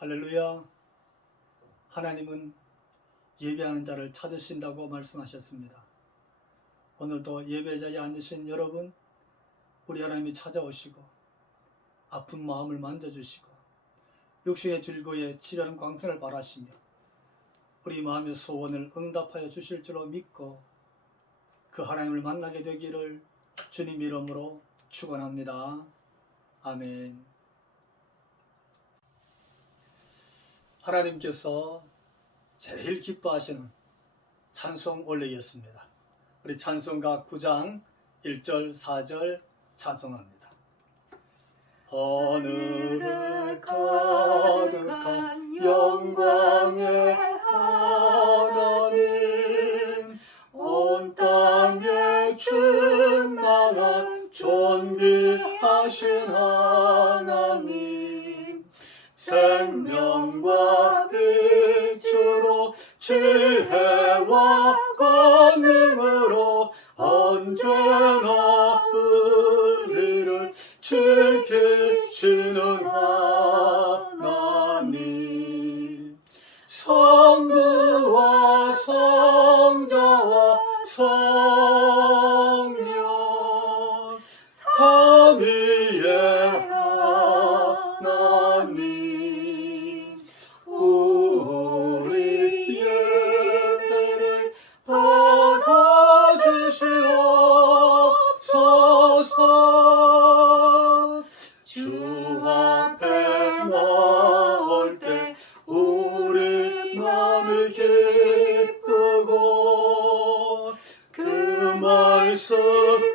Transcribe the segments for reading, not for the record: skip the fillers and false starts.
할렐루야. 하나님은 예배하는 자를 찾으신다고 말씀하셨습니다. 오늘도 예배 자리에 앉으신 여러분, 우리 하나님이 찾아오시고 아픈 마음을 만져주시고 육신의 즐거움에 치료하는 광선을 바라시며 우리 마음의 소원을 응답하여 주실 줄로 믿고 그 하나님을 만나게 되기를 주님 이름으로 축원합니다. 아멘. 하나님께서 제일 기뻐하시는 찬송 올리겠습니다. 우리 찬송가 9장 1절 4절 찬송합니다. 하늘에 가득한 영광의 하나님, 온 땅에 충만한 존귀하신 하나님, 생명과 빛으로 지혜와 권능으로 언제나 우리를 지키시는 하나님, 성부와 성자와 성령 삼위의 하나님, 우리 예배를 받아주시옵소서. 주 앞에 나올 때 우리 마음이 기쁘고 그 말씀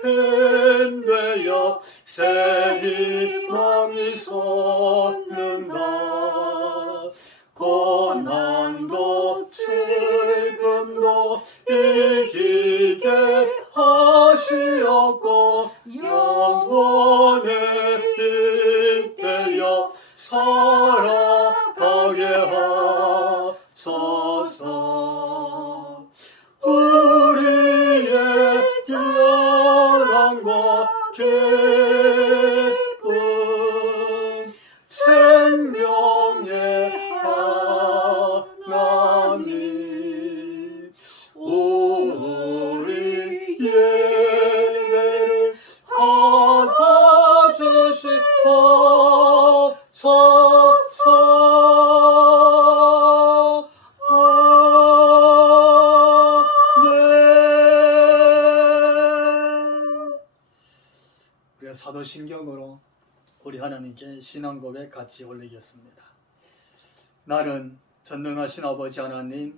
인되어 새 희망이 솟는다. 고난도 슬픔도 이기게 하시었고 영원에 잇대어 살아가게 하소서. 우리의 자랑과 기쁨, 생명의 하나님, 우리 예배를 받아주시옵소서. 우리가 사도신경으로 우리 하나님께 신앙 고백 같이 올리겠습니다. 나는 전능하신 아버지 하나님,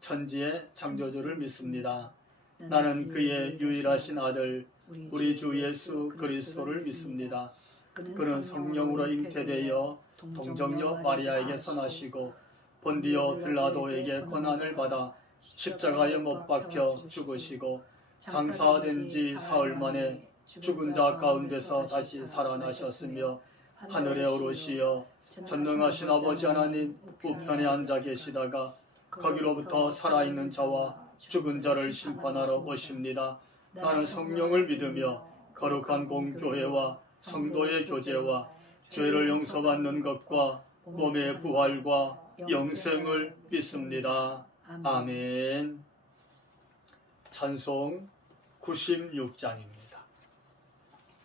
천지의 창조주를 믿습니다. 나는 그의 유일하신 아들 우리 주 예수 그리스도를 믿습니다. 그는 성령으로 잉태되어 동정녀 마리아에게 선하시고 본디오 빌라도에게 고난을 받아 십자가에 못 박혀 죽으시고 장사된 지 사흘 만에 죽은 자 가운데서 다시 살아나셨으며 하늘에 오르시어 전능하신 아버지 하나님 우편에 앉아 계시다가 거기로부터 살아있는 자와 죽은 자를 심판하러 오십니다. 나는 성령을 믿으며 거룩한 공교회와 성도의 교제와 죄를 용서받는 것과 몸의 부활과 영생을 믿습니다. 아멘. 찬송 96장입니다.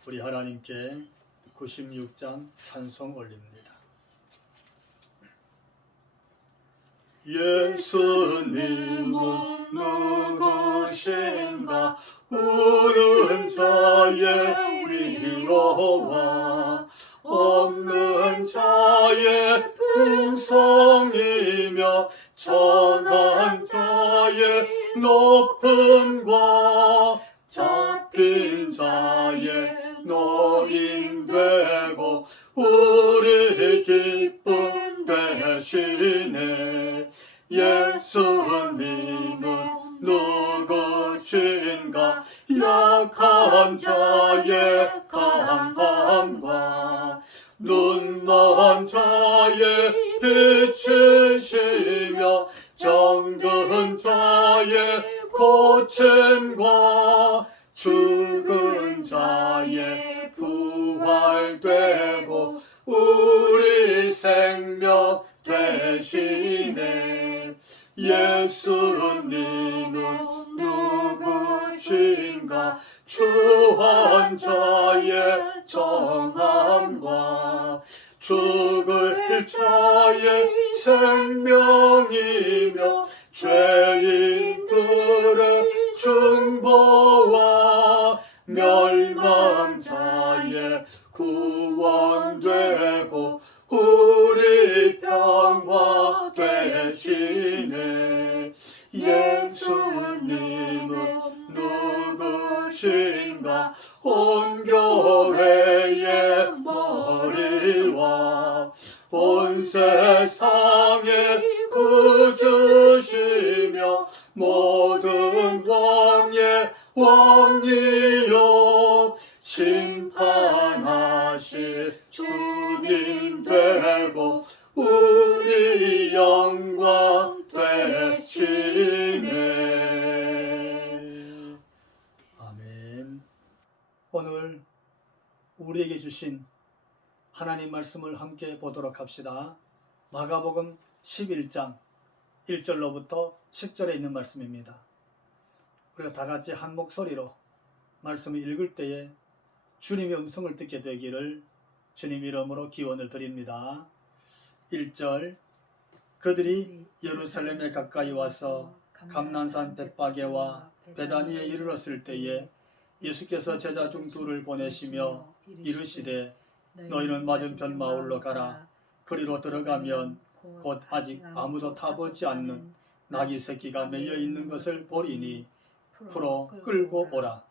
우리 하나님께 96장 찬송 올립니다. 예수님은 누구신가? 우는 자의 위로와 없는 자의 풍성이며 천한 자의 높음과 잡힌 자의 노임되고 우리 기쁨 되시네. 예수님은 누구신가? 약한 자의 강함과 눈먼 자의 빛이시며 정든 자의 고침과 죽은 자의 부활되고 우리 생명 되시네. 예수님은 누구신가? 추한 자의 정함과 죽을 자의 생명이며 죄인들의 중보와 멸망 자의 구원되고 우리 평화 되시네. 예수님은 누구신가? 온 교회의 머리와 온 세상의 구주시며 모든 왕의 왕이요 심판하실 주님 되고 우리 영광 되시네. 아멘. 오늘 우리에게 주신 하나님 말씀을 함께 보도록 합시다. 마가복음 11장 1절로부터 10절에 있는 말씀입니다. 우리가 다 같이 한 목소리로 말씀을 읽을 때에 주님의 음성을 듣게 되기를 주님 이름으로 기원을 드립니다. 1절. 그들이 예루살렘에 가까이 와서 감난산 벳바게와 베다니에 이르렀을 때에 예수께서 제자 중 둘을 보내시며 이르시되 너희는 맞은편 마을로 가라. 그리로 들어가면 곧 아직 아무도 타보지 않는 나귀 새끼가 매여 있는 것을 보리니 풀어 끌고 오라.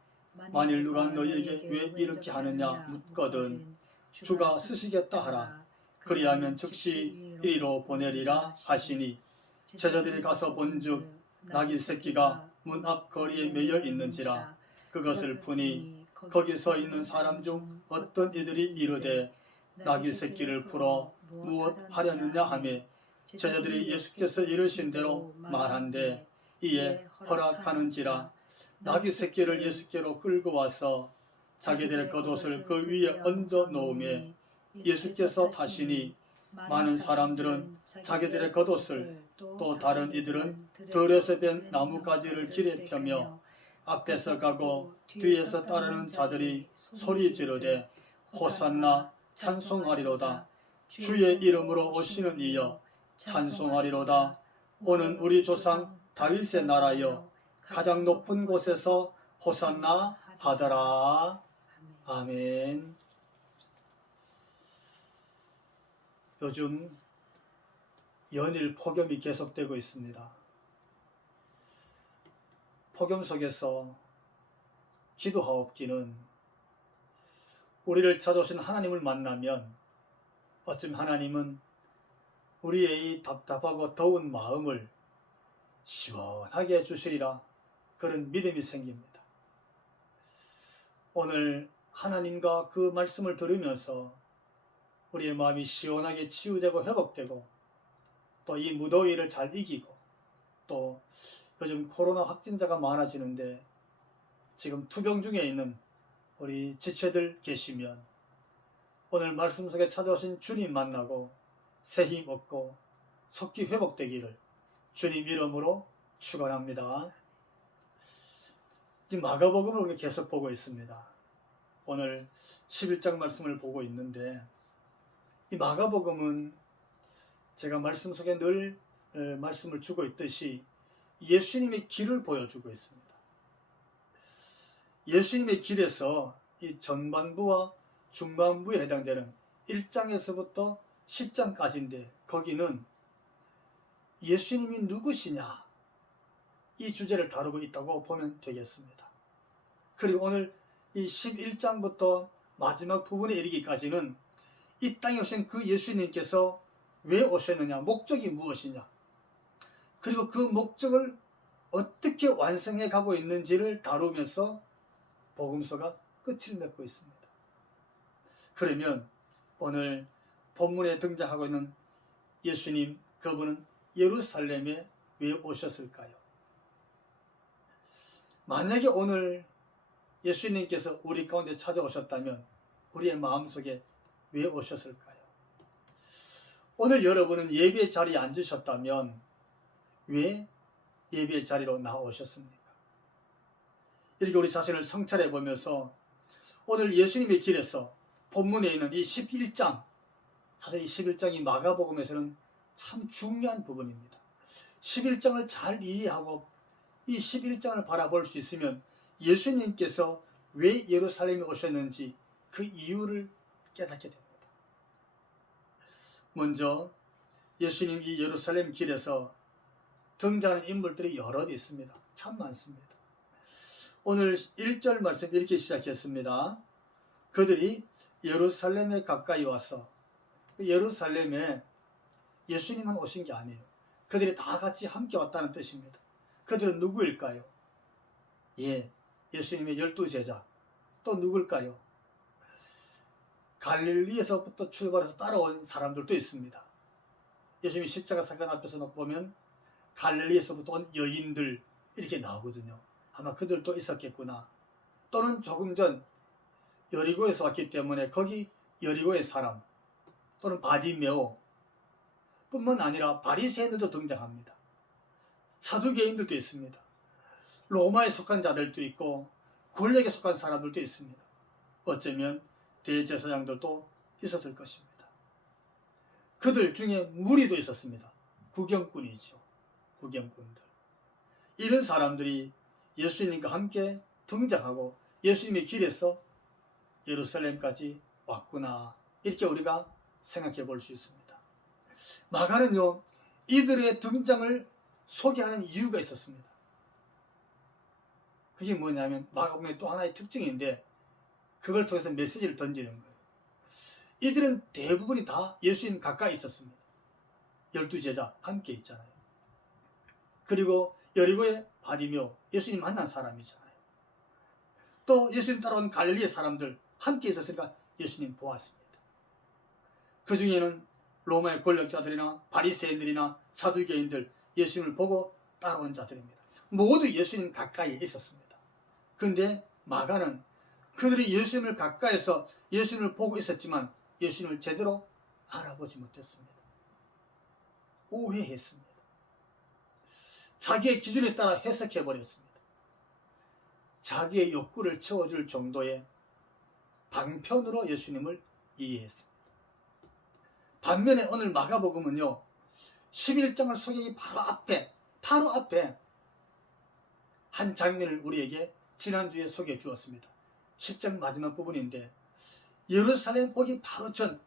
만일 누가 너희에게 왜 이렇게 하느냐 묻거든 주가 쓰시겠다 하라. 그리하면 즉시 이리로 보내리라 하시니 제자들이 가서 본즉 나귀 새끼가 문 앞 거리에 매여 있는지라. 그것을 푸니 거기 서 있는 사람 중 어떤 이들이 이르되 나귀 새끼를 풀어 무엇 하려느냐 하매 제자들이 예수께서 이르신 대로 말한대 이에 허락하는지라. 나귀 새끼를 예수께로 끌고 와서 자기들의 겉옷을 그 위에 얹어 놓으매 예수께서 타시니 많은 사람들은 자기들의 겉옷을 또 다른 이들은 들에서 벤 나뭇가지를 길에 펴며 앞에서 가고 뒤에서 따르는 자들이 소리 지르되 호산나 찬송하리로다. 주의 이름으로 오시는 이여 찬송하리로다. 오는 우리 조상 다윗의 나라여 가장 높은 곳에서 호산나 하더라. 아멘. 요즘 연일 폭염이 계속되고 있습니다. 폭염 속에서 기도하옵기는 우리를 찾아오신 하나님을 만나면 어쩜 하나님은 우리의 이 답답하고 더운 마음을 시원하게 해주시리라 그런 믿음이 생깁니다. 오늘 하나님과 그 말씀을 들으면서 우리의 마음이 시원하게 치유되고 회복되고 또 이 무더위를 잘 이기고 또 요즘 코로나 확진자가 많아지는데 지금 투병 중에 있는 우리 지체들 계시면 오늘 말씀 속에 찾아오신 주님 만나고 새 힘 얻고 속기 회복되기를 주님 이름으로 축원합니다. 지금 마가복음을 우리가 계속 보고 있습니다. 오늘 11장 말씀을 보고 있는데 이 마가복음은 제가 말씀 속에 늘 말씀을 주고 있듯이 예수님의 길을 보여주고 있습니다. 예수님의 길에서 이 전반부와 중반부에 해당되는 1장에서부터 10장까지인데 거기는 예수님이 누구시냐 이 주제를 다루고 있다고 보면 되겠습니다. 그리고 오늘 이 11장부터 마지막 부분에 이르기까지는 이 땅에 오신 그 예수님께서 왜 오셨느냐, 목적이 무엇이냐, 그리고 그 목적을 어떻게 완성해 가고 있는지를 다루면서 복음서가 끝을 맺고 있습니다. 그러면 오늘 본문에 등장하고 있는 예수님, 그분은 예루살렘에 왜 오셨을까요? 만약에 오늘 예수님께서 우리 가운데 찾아오셨다면 우리의 마음속에 왜 오셨을까요? 오늘 여러분은 예배의 자리에 앉으셨다면 왜 예배의 자리로 나오셨습니까? 이렇게 우리 자신을 성찰해 보면서 오늘 예수님의 길에서 본문에 있는 이 11장, 사실 이 11장이 마가복음에서는 참 중요한 부분입니다. 11장을 잘 이해하고 이 11장을 바라볼 수 있으면 예수님께서 왜 예루살렘에 오셨는지 그 이유를 깨닫게 됩니다. 먼저 예수님 이 예루살렘 길에서 등장하는 인물들이 여럿 있습니다. 참 많습니다. 오늘 1절 말씀 이렇게 시작했습니다. 그들이 예루살렘에 가까이 와서, 예루살렘에 예수님만 오신 게 아니에요. 그들이 다 같이 함께 왔다는 뜻입니다. 그들은 누구일까요? 예수님의 12제자. 또 누굴까요? 갈릴리에서부터 출발해서 따라온 사람들도 있습니다. 예수님이 십자가 사건 앞에서 놓고 보면 갈릴리에서부터 온 여인들 이렇게 나오거든요. 아마 그들도 있었겠구나. 또는 조금 전 여리고에서 왔기 때문에 거기 여리고의 사람, 또는 바디메오 뿐만 아니라 바리새인들도 등장합니다. 사두개인들도 있습니다. 로마에 속한 자들도 있고 권력에 속한 사람들도 있습니다. 어쩌면 대제사장들도 있었을 것입니다. 그들 중에 무리도 있었습니다. 구경꾼이죠. 구경꾼들. 이런 사람들이 예수님과 함께 등장하고 예수님의 길에서 예루살렘까지 왔구나. 이렇게 우리가 생각해 볼 수 있습니다. 마가는요, 이들의 등장을 소개하는 이유가 있었습니다. 그게 뭐냐면 마가복음의 또 하나의 특징인데 그걸 통해서 메시지를 던지는 거예요. 이들은 대부분이 다 예수님 가까이 있었습니다. 12제자 함께 있잖아요. 그리고 여리고의 바디메오, 예수님 만난 사람이잖아요. 또 예수님 따라온 갈릴리의 사람들 함께 있었으니까 예수님 보았습니다. 그 중에는 로마의 권력자들이나 바리새인들이나 사두개인들, 예수님을 보고 따라온 자들입니다. 모두 예수님 가까이 있었습니다. 그런데 마가는 그들이 예수님을 가까이서 예수님을 보고 있었지만 예수님을 제대로 알아보지 못했습니다. 오해했습니다. 자기의 기준에 따라 해석해버렸습니다. 자기의 욕구를 채워줄 정도의 방편으로 예수님을 이해했습니다. 반면에 오늘 마가복음은요, 11장을 소개하기 바로 앞에 한 장면을 우리에게 지난주에 소개해 주었습니다. 10장 마지막 부분인데 예루살렘 오기 바로 전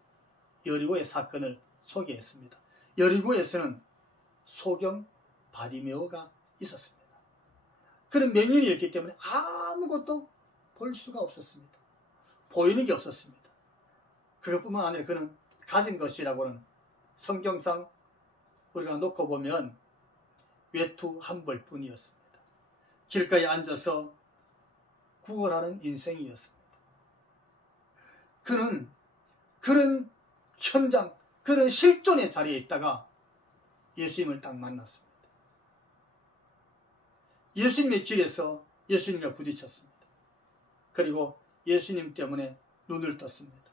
여리고의 사건을 소개했습니다. 여리고에서는 소경 바디메오가 있었습니다. 그는 맹인이었기 때문에 아무것도 볼 수가 없었습니다. 보이는 게 없었습니다. 그것뿐만 아니라 그는 가진 것이라고는 성경상 우리가 놓고 보면 외투 한 벌뿐이었습니다. 길가에 앉아서 구걸하는 인생이었습니다. 그는 그런 현장, 그런 실존의 자리에 있다가 예수님을 딱 만났습니다. 예수님의 길에서 예수님과 부딪혔습니다. 그리고 예수님 때문에 눈을 떴습니다.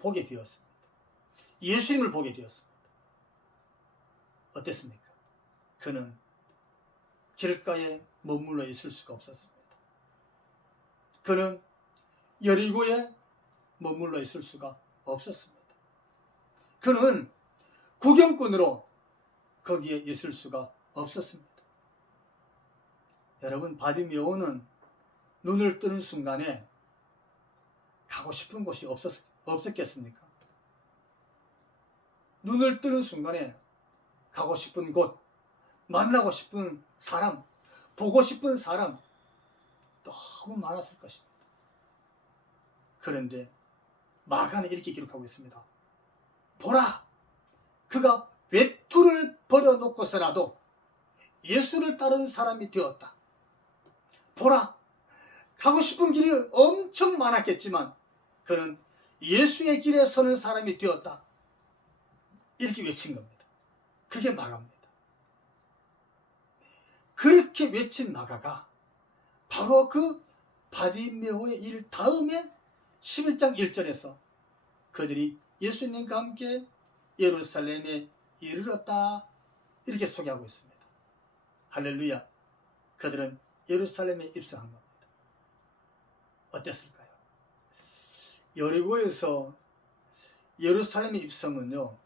보게 되었습니다. 예수님을 보게 되었습니다. 어땠습니까? 그는 길가에 머물러 있을 수가 없었습니다. 그는 여리고에 머물러 있을 수가 없었습니다. 그는 구경꾼으로 거기에 있을 수가 없었습니다. 여러분, 바디메오는 눈을 뜨는 순간에 가고 싶은 곳이 없었겠습니까? 눈을 뜨는 순간에 가고 싶은 곳, 만나고 싶은 사람, 보고 싶은 사람 너무 많았을 것입니다. 그런데 마가는 이렇게 기록하고 있습니다. 보라! 그가 외투를 버려놓고서라도 예수를 따르는 사람이 되었다. 보라! 가고 싶은 길이 엄청 많았겠지만 그는 예수의 길에 서는 사람이 되었다. 이렇게 외친 겁니다. 그게 마가입니다. 그렇게 외친 마가가 바로 그 바디메오의 일 다음에 11장 1절에서 그들이 예수님과 함께 예루살렘에 이르렀다. 이렇게 소개하고 있습니다. 할렐루야. 그들은 예루살렘에 입성한 겁니다. 어땠을까요? 여리고에서 예루살렘의 입성은요,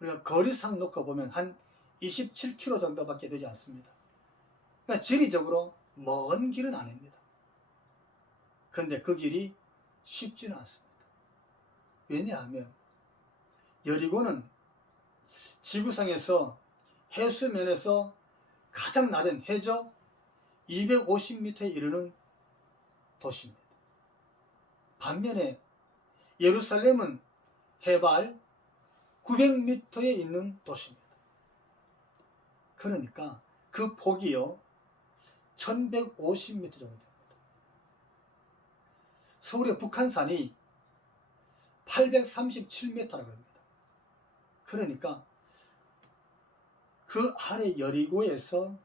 우리가 거리상 놓고 보면 한 27km 정도밖에 되지 않습니다. 그러니까 지리적으로 먼 길은 아닙니다. 그런데 그 길이 쉽지는 않습니다. 왜냐하면 여리고는 지구상에서 해수면에서 가장 낮은 해저 250m에 이르는 도시입니다. 반면에 예루살렘은 해발 900m에 있는 도시입니다. 그러니까 그 폭이요 1150m 정도 됩니다. 서울의 북한산이 837m라고 합니다. 그러니까 그 아래 여리고에서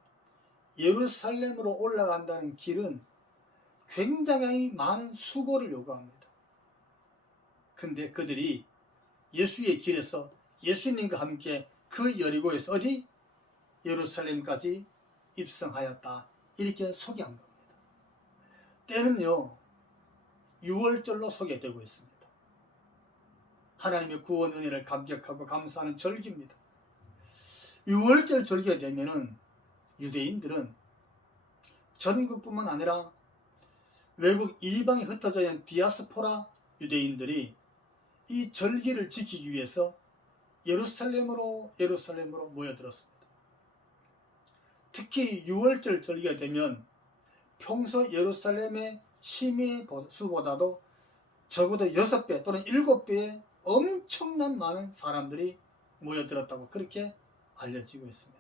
예루살렘으로 올라간다는 길은 굉장히 많은 수고를 요구합니다. 근데 그들이 예수의 길에서 예수님과 함께 그 여리고에서 어디? 예루살렘까지 입성하였다. 이렇게 소개한 겁니다. 때는요 6월절로 소개되고 있습니다. 하나님의 구원 은혜를 감격하고 감사하는 절기입니다. 6월절 절기가 되면은 유대인들은 전국뿐만 아니라 외국 이방에 흩어져 있는 디아스포라 유대인들이 이 절기를 지키기 위해서 예루살렘으로 모여들었습니다. 특히 6월절 절기가 되면 평소 예루살렘의 시민의 수보다도 적어도 6배 또는 7배의 엄청난 많은 사람들이 모여들었다고 그렇게 알려지고 있습니다.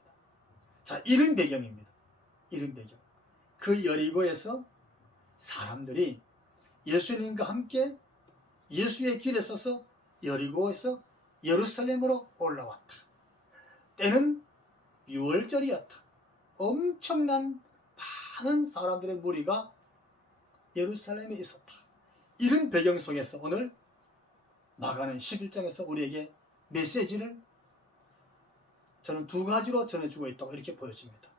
자, 이런 배경입니다. 이런 배경. 그 여리고에서 사람들이 예수님과 함께 예수의 길에 서서 여리고에서 예루살렘으로 올라왔다. 때는 6월절이었다. 엄청난 많은 사람들의 무리가 예루살렘에 있었다. 이런 배경 속에서 오늘 마가는 11장에서 우리에게 메시지를 저는 두 가지로 전해주고 있다고 이렇게 보여집니다.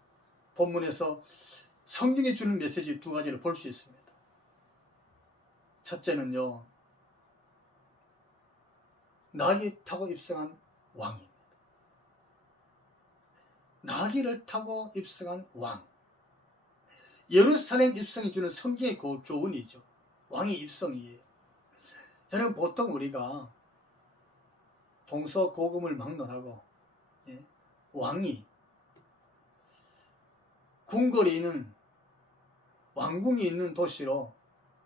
본문에서 성경이 주는 메시지 두 가지를 볼 수 있습니다. 첫째는요, 나귀 타고 입성한 왕입니다. 나귀를 타고 입성한 왕. 예루살렘 입성이 주는 성경의 교훈이죠. 왕의 입성이에요. 여러분, 보통 우리가 동서고금을 막론하고 왕이 궁궐이 있는 왕궁이 있는 도시로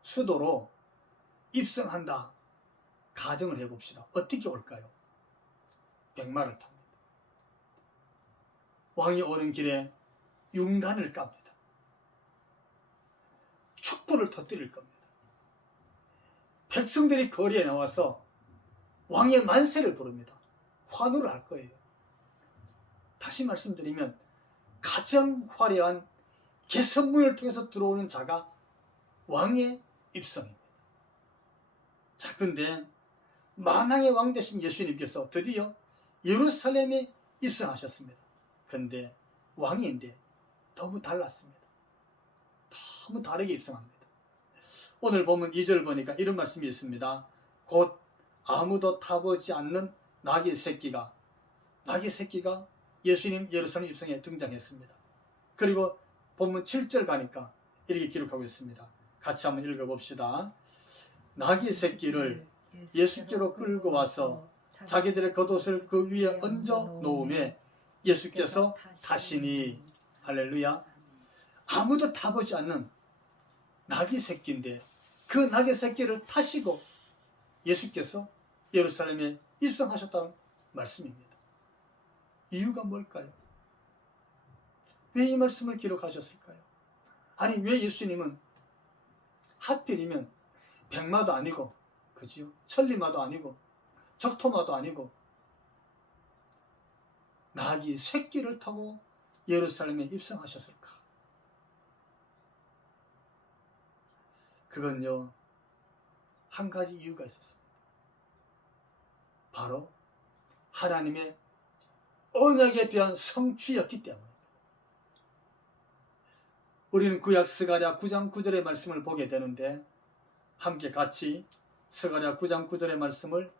수도로 입성한다 가정을 해봅시다. 어떻게 올까요? 백마를 탑니다. 왕이 오는 길에 융단을 깝니다. 촛불을 터뜨릴 겁니다. 백성들이 거리에 나와서 왕의 만세를 부릅니다. 환호를 할 거예요. 다시 말씀드리면 가장 화려한 개선문을 통해서 들어오는 자가 왕의 입성입니다. 자, 근데 만왕의 왕 되신 예수님께서 드디어 예루살렘에 입성하셨습니다. 근데 왕인데 너무 달랐습니다. 너무 다르게 입성합니다. 오늘 보면 2절 보니까 이런 말씀이 있습니다. 곧 아무도 타보지 않는 나귀 새끼가 예수님 예루살렘 입성에 등장했습니다. 그리고 본문 7절 가니까 이렇게 기록하고 있습니다. 같이 한번 읽어봅시다. 나귀 새끼를 예수께로 끌고 와서 자기들의 겉옷을 그 위에 얹어 놓음에 예수께서 타시니, 할렐루야. 아무도 타보지 않는 나귀 새끼인데 그 나귀 새끼를 타시고 예수께서 예루살렘에 입성하셨다는 말씀입니다. 이유가 뭘까요? 왜 이 말씀을 기록하셨을까요? 아니, 왜 예수님은 하필이면 백마도 아니고, 그지요? 천리마도 아니고, 적토마도 아니고, 나귀 새끼를 타고 예루살렘에 입성하셨을까? 그건요, 한 가지 이유가 있었습니다. 바로 하나님의 언약에 대한 성취였기 때문입니다. 우리는 구약 스가랴 9장 9절의 말씀을 보게 되는데 함께 같이 스가랴 9장 9절의 말씀을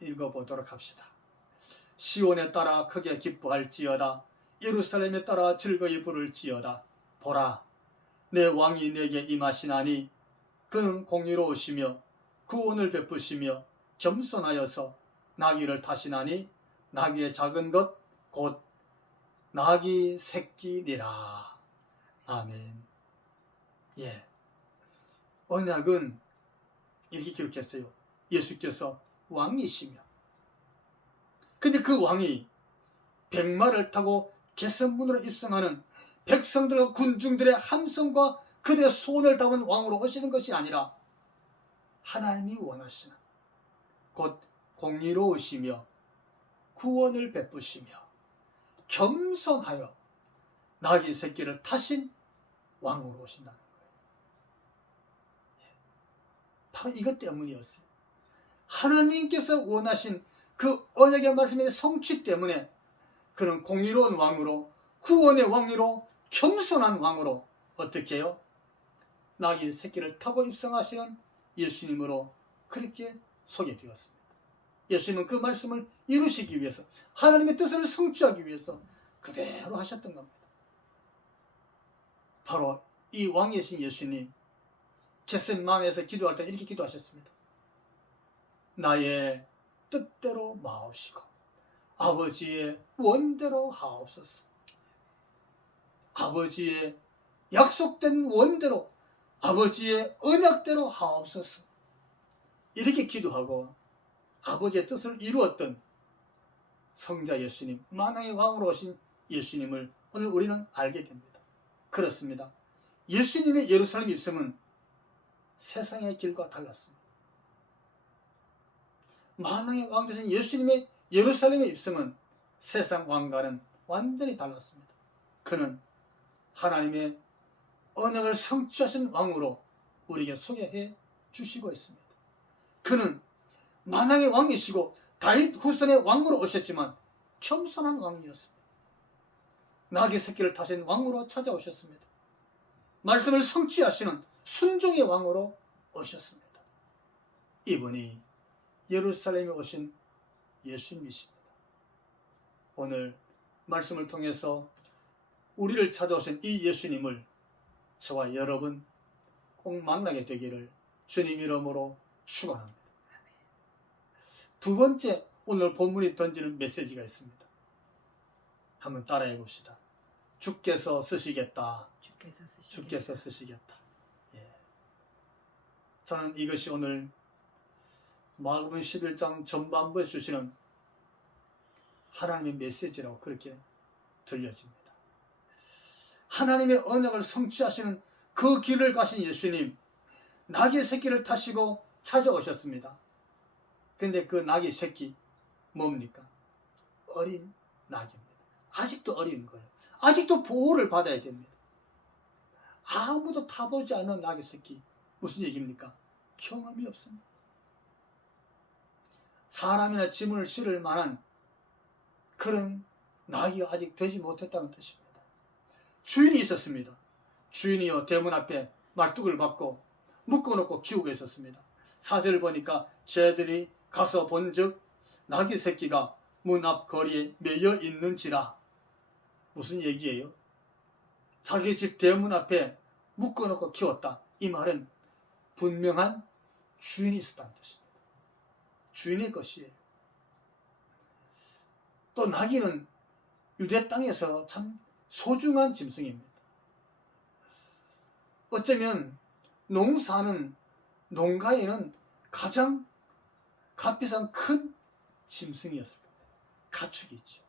읽어보도록 합시다. 시온에 따라 크게 기뻐할지어다. 예루살렘에 따라 즐거이 부를지어다. 보라, 내 왕이 내게 임하시나니 그는 공의로우시며 구원을 베푸시며 겸손하여서 나귀를 타시나니 나귀의 작은 것 곧 나귀 새끼니라. 아멘. 예, 언약은 이렇게 기록했어요. 예수께서 왕이시며, 근데 그 왕이 백마를 타고 개선문으로 입성하는 백성들과 군중들의 함성과 그들의 소원을 담은 왕으로 오시는 것이 아니라 하나님이 원하시는, 곧 공의로우시며 구원을 베푸시며 겸손하여 나귀 새끼를 타신 왕으로 오신다는 거예요. 바로 이것 때문이었어요. 하나님께서 원하신 그 언약의 말씀의 성취 때문에 그는 공의로운 왕으로, 구원의 왕으로, 겸손한 왕으로 어떻게 해요? 나귀 새끼를 타고 입성하시는 예수님으로 그렇게 소개되었습니다. 예수님은 그 말씀을 이루시기 위해서, 하나님의 뜻을 성취하기 위해서 그대로 하셨던 겁니다. 바로 이 왕이신 예수님, 겟세마네에서 기도할 때 이렇게 기도하셨습니다. 나의 뜻대로 마옵시고 아버지의 원대로 하옵소서. 아버지의 약속된 원대로, 아버지의 언약대로 하옵소서. 이렇게 기도하고 아버지의 뜻을 이루었던 성자 예수님, 만왕의 왕으로 오신 예수님을 오늘 우리는 알게 됩니다. 그렇습니다. 예수님의 예루살렘 입성은 세상의 길과 달랐습니다. 만왕의 왕 되신 예수님의 예루살렘의 입성은 세상 왕과는 완전히 달랐습니다. 그는 하나님의 언약을 성취하신 왕으로 우리에게 소개해 주시고 있습니다. 그는 만왕의 왕이시고 다윗 후손의 왕으로 오셨지만 겸손한 왕이었습니다. 나귀 새끼를 타신 왕으로 찾아오셨습니다. 말씀을 성취하시는 순종의 왕으로 오셨습니다. 이분이 예루살렘에 오신 예수님이십니다. 오늘 말씀을 통해서 우리를 찾아오신 이 예수님을 저와 여러분 꼭 만나게 되기를 주님 이름으로 축원합니다. 두 번째, 오늘 본문이 던지는 메시지가 있습니다. 한번 따라해 봅시다. 주께서 쓰시겠다. 주께서 쓰시겠다. 예. 저는 이것이 오늘 마가복음 11장 전반부에 주시는 하나님의 메시지라고 그렇게 들려집니다. 하나님의 언약을 성취하시는 그 길을 가신 예수님, 나귀 새끼를 타시고 찾아오셨습니다. 근데 그 나귀 새끼 뭡니까? 어린 나귀입니다. 아직도 어린 거예요. 아직도 보호를 받아야 됩니다. 아무도 타보지 않은 나귀 새끼, 무슨 얘기입니까? 경험이 없습니다. 사람이나 짐을 실을 만한 그런 나귀가 아직 되지 못했다는 뜻입니다. 주인이 있었습니다. 주인이요 대문 앞에 말뚝을 받고 묶어놓고 키우고 있었습니다. 4절 보니까 쟤들이 가서 본즉 나귀 새끼가 문 앞 거리에 매여 있는지라. 무슨 얘기예요? 자기 집 대문 앞에 묶어놓고 키웠다. 이 말은 분명한 주인이 있었다는 뜻입니다. 주인의 것이에요. 또 나귀는 유대 땅에서 참 소중한 짐승입니다. 어쩌면 농사는 농가에는 가장 값비싼 큰 짐승이었을 겁니다. 가축이죠.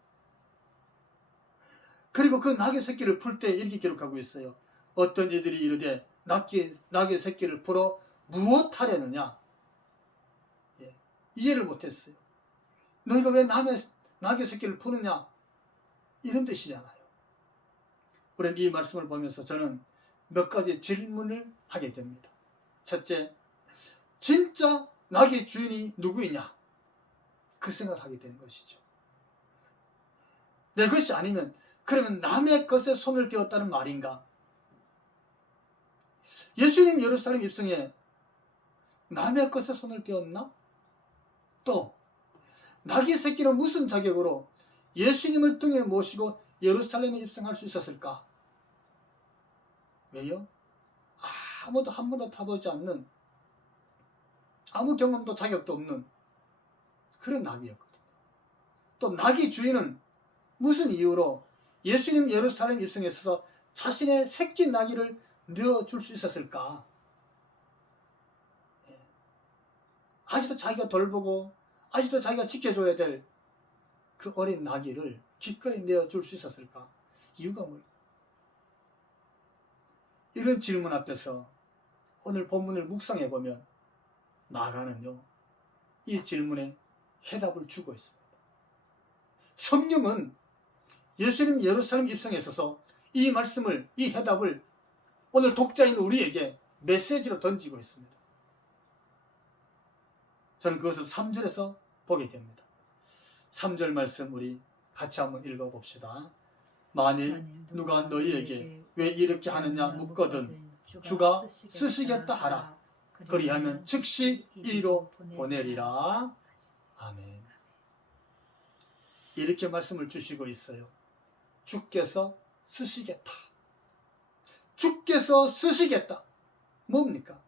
그리고 그 나귀 새끼를 풀 때 이렇게 기록하고 있어요. 어떤 이들이 이르되 나귀 새끼를 풀어 무엇 하려느냐? 예, 이해를 못했어요. 너희가 왜 남의 나귀 새끼를 푸느냐? 이런 뜻이잖아요. 우리는 이 말씀을 보면서 저는 몇 가지 질문을 하게 됩니다. 첫째, 진짜 나귀 주인이 누구이냐? 그 생각을 하게 되는 것이죠. 내 것이 아니면 그러면 남의 것에 손을 떼었다는 말인가? 예수님 예루살렘 입성에 남의 것에 손을 떼었나? 또 나귀 새끼는 무슨 자격으로 예수님을 등에 모시고 예루살렘에 입성할 수 있었을까? 왜요? 아무도 한 번도 타보지 않는, 아무 경험도 자격도 없는 그런 나귀였거든요. 또 나귀 주인은 무슨 이유로 예수님 예루살렘 입성에 있어서 자신의 새끼 나귀를 내어줄 수 있었을까? 아직도 자기가 돌보고 아직도 자기가 지켜줘야 될 그 어린 나귀를 기꺼이 내어줄 수 있었을까? 이유가 뭘까? 이런 질문 앞에서 오늘 본문을 묵상해 보면 마가는요, 이 질문에 해답을 주고 있습니다. 성경은 예수님 예루살렘 입성에 있어서 이 말씀을, 이 해답을 오늘 독자인 우리에게 메시지로 던지고 있습니다. 저는 그것을 3절에서 보게 됩니다. 3절 말씀 우리 같이 한번 읽어봅시다. 만일 누가 너희에게 왜 이렇게 하느냐 묻거든 주가 쓰시겠다 하라. 그리하면 즉시 이리로 보내리라. 아멘. 이렇게 말씀을 주시고 있어요. 주께서 쓰시겠다. 주께서 쓰시겠다. 뭡니까?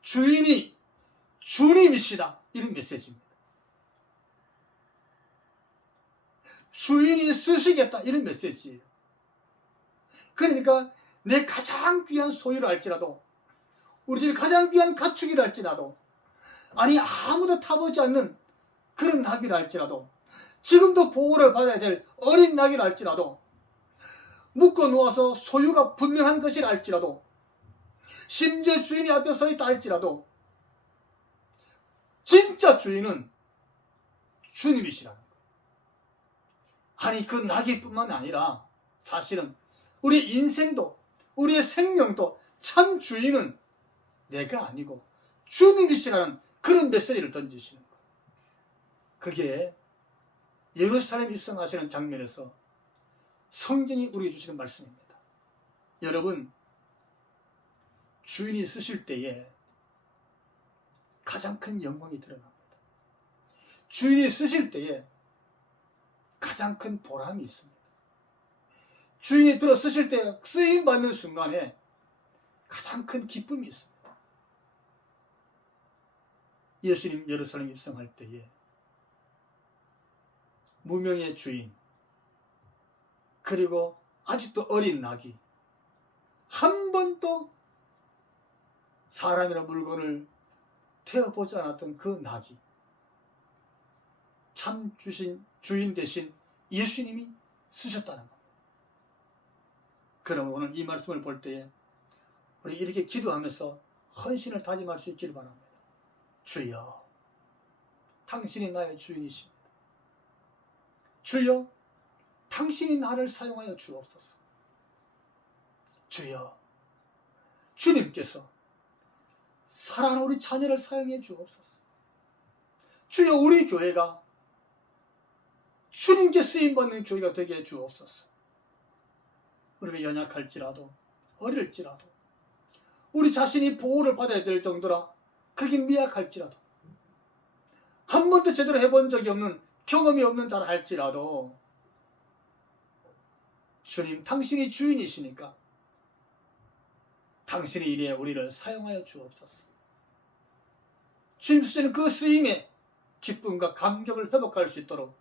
주인이 주님이시다. 이런 메시지입니다. 주인이 쓰시겠다. 이런 메시지예요. 그러니까 내 가장 귀한 소유를 할지라도, 우리 집에 가장 귀한 가축이라 할지라도, 아니 아무도 타보지 않는 그런 나귀라 할지라도, 지금도 보호를 받아야 될 어린 나귀라 할지라도, 묶어 놓아서 소유가 분명한 것이라 할지라도, 심지어 주인이 앞에 서 있다 할지라도 진짜 주인은 주님이시라는 거예요. 아니 그 나귀뿐만 아니라 사실은 우리 인생도, 우리의 생명도 참 주인은 내가 아니고 주님이시라는 그런 메시지를 던지시는 거예요. 그게 예루살렘 입성하시는 장면에서 성경이 우리에게 주시는 말씀입니다. 여러분, 주인이 쓰실 때에 가장 큰 영광이 드러납니다. 주인이 쓰실 때에 가장 큰 보람이 있습니다. 주인이 들어 쓰실 때 쓰임 받는 순간에 가장 큰 기쁨이 있습니다. 예수님 예루살렘 입성할 때에 무명의 주인, 그리고 아직도 어린 나귀, 한 번도 사람이나 물건을 태워보지 않았던 그 나귀, 참 주인 대신 예수님이 쓰셨다는 겁니다. 그럼 오늘 이 말씀을 볼 때에 우리 이렇게 기도하면서 헌신을 다짐할 수 있기를 바랍니다. 주여, 당신이 나의 주인이십니다. 주여, 당신이 나를 사용하여 주옵소서. 주여, 주님께서 사랑하는 우리 자녀를 사용해 주옵소서. 주여, 우리 교회가 주님께 쓰임받는 교회가 되게 해 주옵소서. 우리가 연약할지라도, 어릴지라도, 우리 자신이 보호를 받아야 될 정도라 그렇게 미약할지라도, 한 번도 제대로 해본 적이 없는, 경험이 없는 자라 할지라도, 주님, 당신이 주인이시니까 당신의 일에 우리를 사용하여 주옵소서. 주님 쓰시는 그 쓰임에 기쁨과 감격을 회복할 수 있도록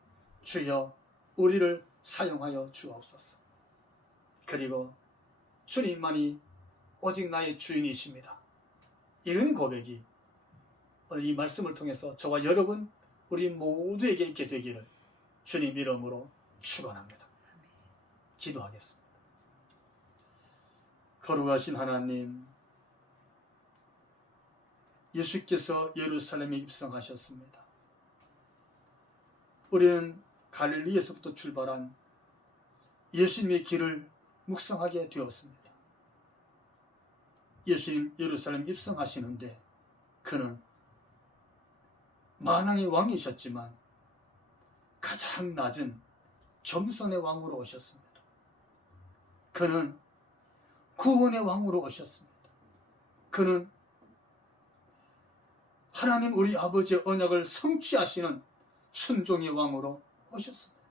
주여, 우리를 사용하여 주옵소서. 그리고 주님만이 오직 나의 주인이십니다. 이런 고백이 오늘 이 말씀을 통해서 저와 여러분, 우리 모두에게 있게 되기를 주님 이름으로 축원합니다. 기도하겠습니다. 거룩하신 하나님, 예수께서 예루살렘에 입성하셨습니다. 우리는 갈릴리에서부터 출발한 예수님의 길을 묵상하게 되었습니다. 예수님 예루살렘 입성하시는데 그는 만왕의 왕이셨지만 가장 낮은 겸손의 왕으로 오셨습니다. 그는 구원의 왕으로 오셨습니다. 그는 하나님 우리 아버지의 언약을 성취하시는 순종의 왕으로 오셨습니다.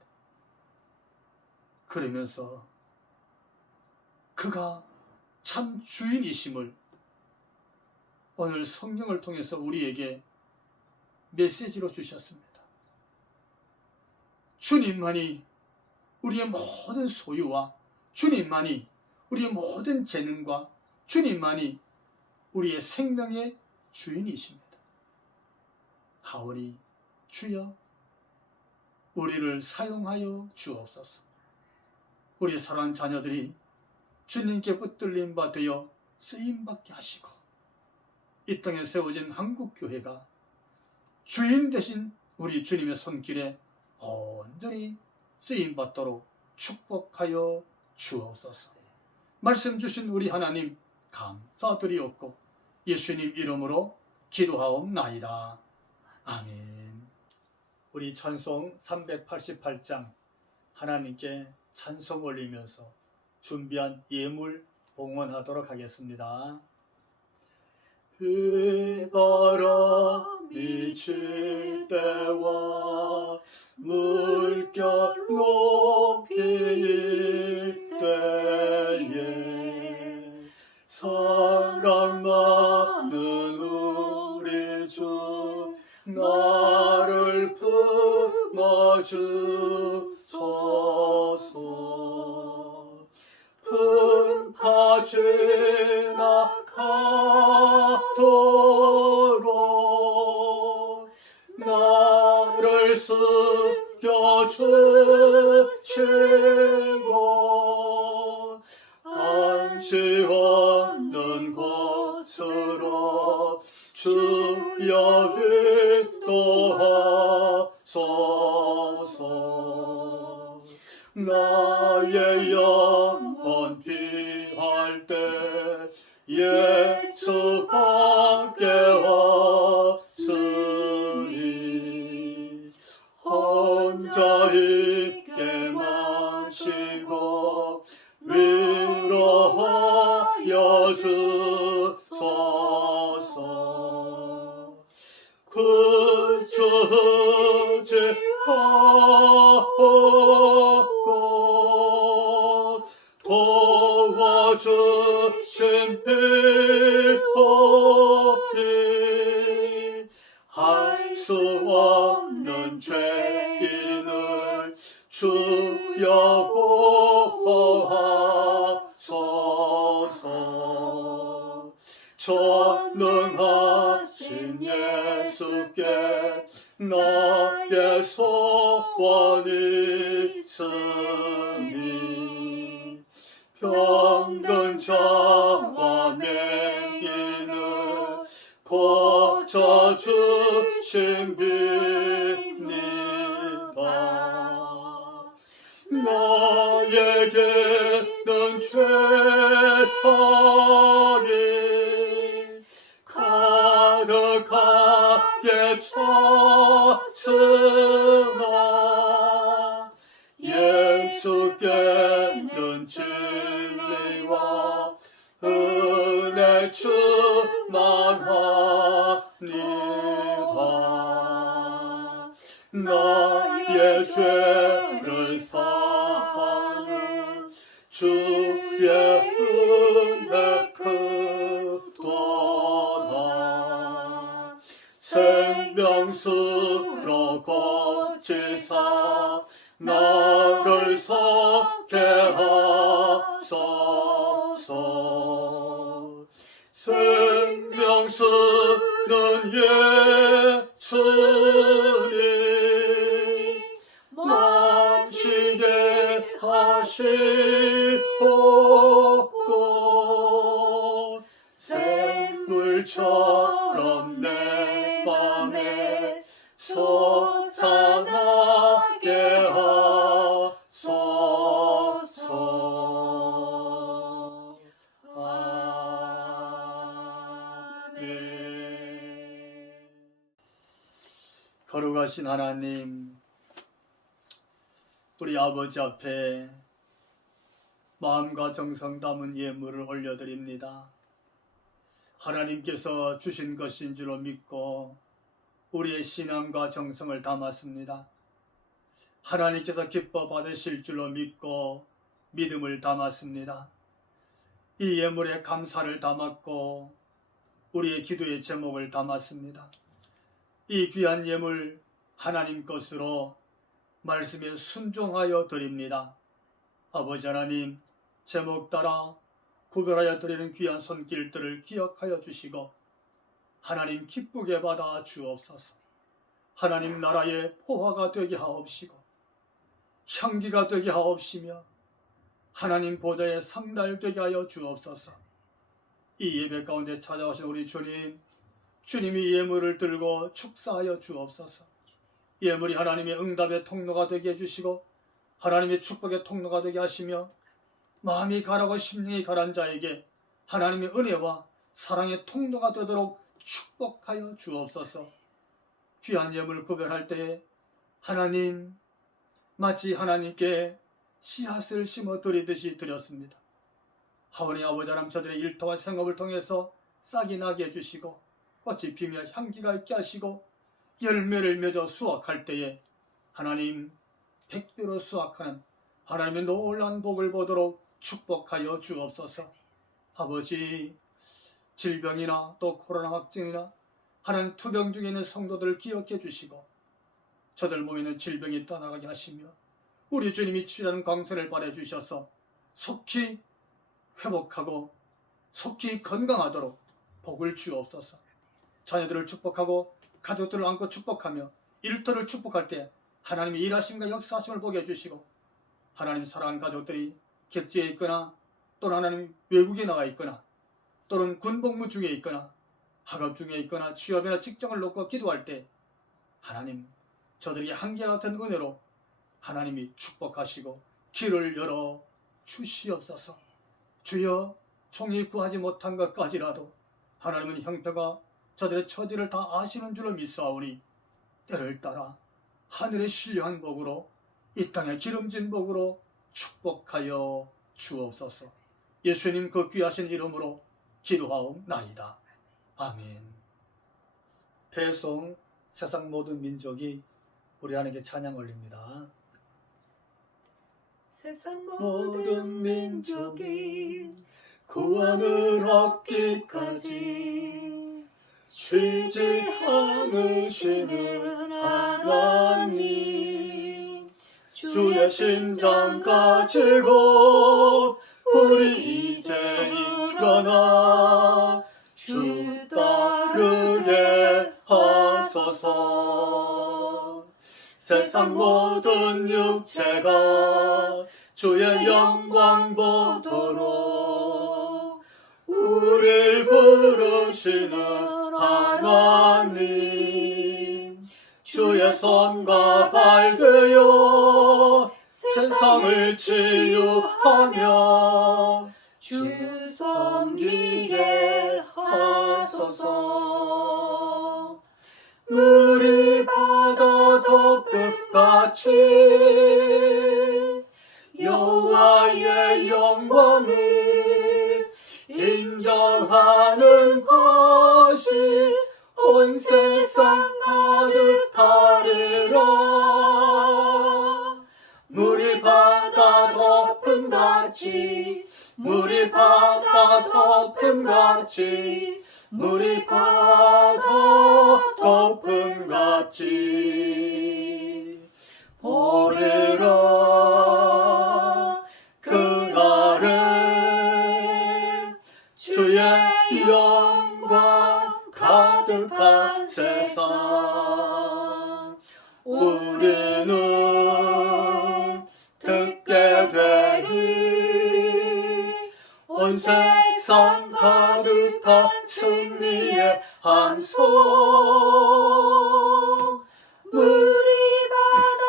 그러면서 그가 참 주인이심을 오늘 성경을 통해서 우리에게 메시지로 주셨습니다. 주님만이 우리의 모든 소유와 주님만이 우리의 모든 재능과 주님만이 우리의 생명의 주인이십니다. 하오니 주여 우리를 사용하여 주옵소서. 우리 사랑하는 자녀들이 주님께 붙들린 바 되어 쓰임받게 하시고 이 땅에 세워진 한국교회가 주인 되신 우리 주님의 손길에 온전히 쓰임받도록 축복하여 주옵소서. 말씀 주신 우리 하나님 감사드리옵고 예수님 이름으로 기도하옵나이다. 아멘. 우리 찬송 388장 하나님께 찬송 올리면서 준비한 예물 봉헌하도록 하겠습니다. 비바람이 칠 때와 물결 높이 일 때에 사랑 많은 우리 주 나를 품어주소서. 품파지나 가도록 나를 숨겨주시고 안시 없는 곳으로 주여 인도하소서. 나의 영혼 피할 때 예수밖에 없으니 혼자 있게 마시고 위로하여 주소서. 구주지하옵고 도와주신 비오리 할 수 없는 죄인을 주여 보호하소서. 전능하신 예수께 나의 소원이 있으니 병든 자와 맹인을 고쳐주신 빕니다. 나에게는 죄악이 가득하게 찼으나 예수께는 진리와 은혜 충만하니다. 나의 죄를 사하는 주의 은혜 크도다. 생명수로 고치사 나를 섭게 하소서. 생명수는 예수님 마시게 하시옵고 샘물처럼 내 맘에 솟아나게 하소서. 아멘. 거룩하신 하나님, 우리 아버지 앞에 마음과 정성 담은 예물을 올려드립니다. 하나님께서 주신 것인 줄로 믿고 우리의 신앙과 정성을 담았습니다. 하나님께서 기뻐 받으실 줄로 믿고 믿음을 담았습니다. 이 예물에 감사를 담았고 우리의 기도의 제목을 담았습니다. 이 귀한 예물 하나님 것으로 말씀에 순종하여 드립니다. 아버지 하나님, 제목 따라 구별하여 드리는 귀한 손길들을 기억하여 주시고 하나님 기쁘게 받아 주옵소서. 하나님 나라의 포화가 되게 하옵시고 향기가 되게 하옵시며 하나님 보좌에 상달되게 하여 주옵소서. 이 예배 가운데 찾아오신 우리 주님, 주님이 예물을 들고 축사하여 주옵소서. 예물이 하나님의 응답의 통로가 되게 해주시고 하나님의 축복의 통로가 되게 하시며 마음이 가라고 심령이 가란 자에게 하나님의 은혜와 사랑의 통로가 되도록 축복하여 주옵소서. 귀한 예물 구별할 때에 하나님, 마치 하나님께 씨앗을 심어 드리듯이 드렸습니다. 하오니 아버지 하나님, 저들의 일터와 생업을 통해서 싹이 나게 해주시고 꽃이 피며 향기가 있게 하시고 열매를 맺어 수확할 때에 하나님 백배로 수확하는 하나님의 놀라운 복을 보도록 축복하여 주옵소서. 아버지, 질병이나 또 코로나 확진이나 하나님 투병 중에 있는 성도들을 기억해 주시고 저들 몸에 있는 질병이 떠나가게 하시며 우리 주님이 치유하는 광선을 발해 주셔서 속히 회복하고 속히 건강하도록 복을 주옵소서. 자녀들을 축복하고 가족들을 안고 축복하며 일터를 축복할 때 하나님의 일하심과 역사하심을 보게 해주시고 하나님 사랑하는 가족들이 객지에 있거나 또는 하나님 외국에 나가 있거나 또는 군복무 중에 있거나 학업 중에 있거나 취업이나 직장을 놓고 기도할 때 하나님 저들이 한결같은 은혜로 하나님이 축복하시고 길을 열어 주시옵소서. 주여, 종이 구하지 못한 것까지라도 하나님은 형편과 저들의 처지를 다 아시는 줄로 믿사오니 때를 따라 하늘의 신령한 복으로 이 땅의 기름진 복으로 축복하여 주옵소서. 예수님 그 귀하신 이름으로 기도하옵나이다. 아멘. 배송 세상 모든 민족이 우리 하나님께 찬양 올립니다. 세상 모든 민족이 구원을 얻기까지 쉬지 않으시는 하나님, 주의 심장 가지고 우리 이제 일어나 주 따르게 하소서. 세상 모든 육체가 주의 영광 보도록 우릴 부르시는 하나님, 주의 손과 발 되어 세상을 치유하며 주 섬기게 하소서. 물이 바다 덮음같이 여호와의 영광을 인정하는 것이 온 세상 가득하리라. 물이 바다 덮음같이 물이 바다 덮음같이 물이 바다 덮음같이 보리라. 그날에 주의 영광 가득한 세상 우리는 듣게 되리. 온 세상 가득한 승리의 함성. 물이 바다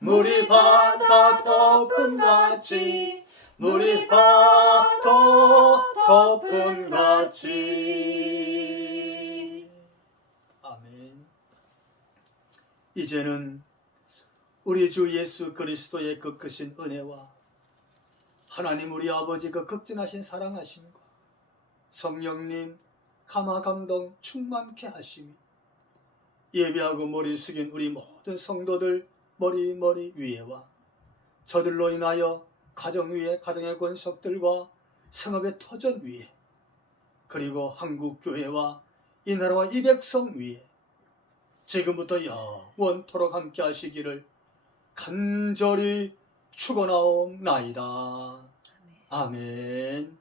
물이 바다 덮음같이 물이 바다 덮음같이. 아멘. 이제는 우리 주 예수 그리스도의 그 크신 은혜와 하나님 우리 아버지 그 극진하신 사랑하심과 성령님 감화 감동 충만케 하심이 예배하고 머리 숙인 우리 모든 성도들 머리 위에와 저들로 인하여 가정 위에 가정의 권속들과 성읍의 터전 위에 그리고 한국교회와 이 나라와 이 백성 위에 지금부터 영원토록 함께 하시기를 간절히 축원하옵나이다. 아멘.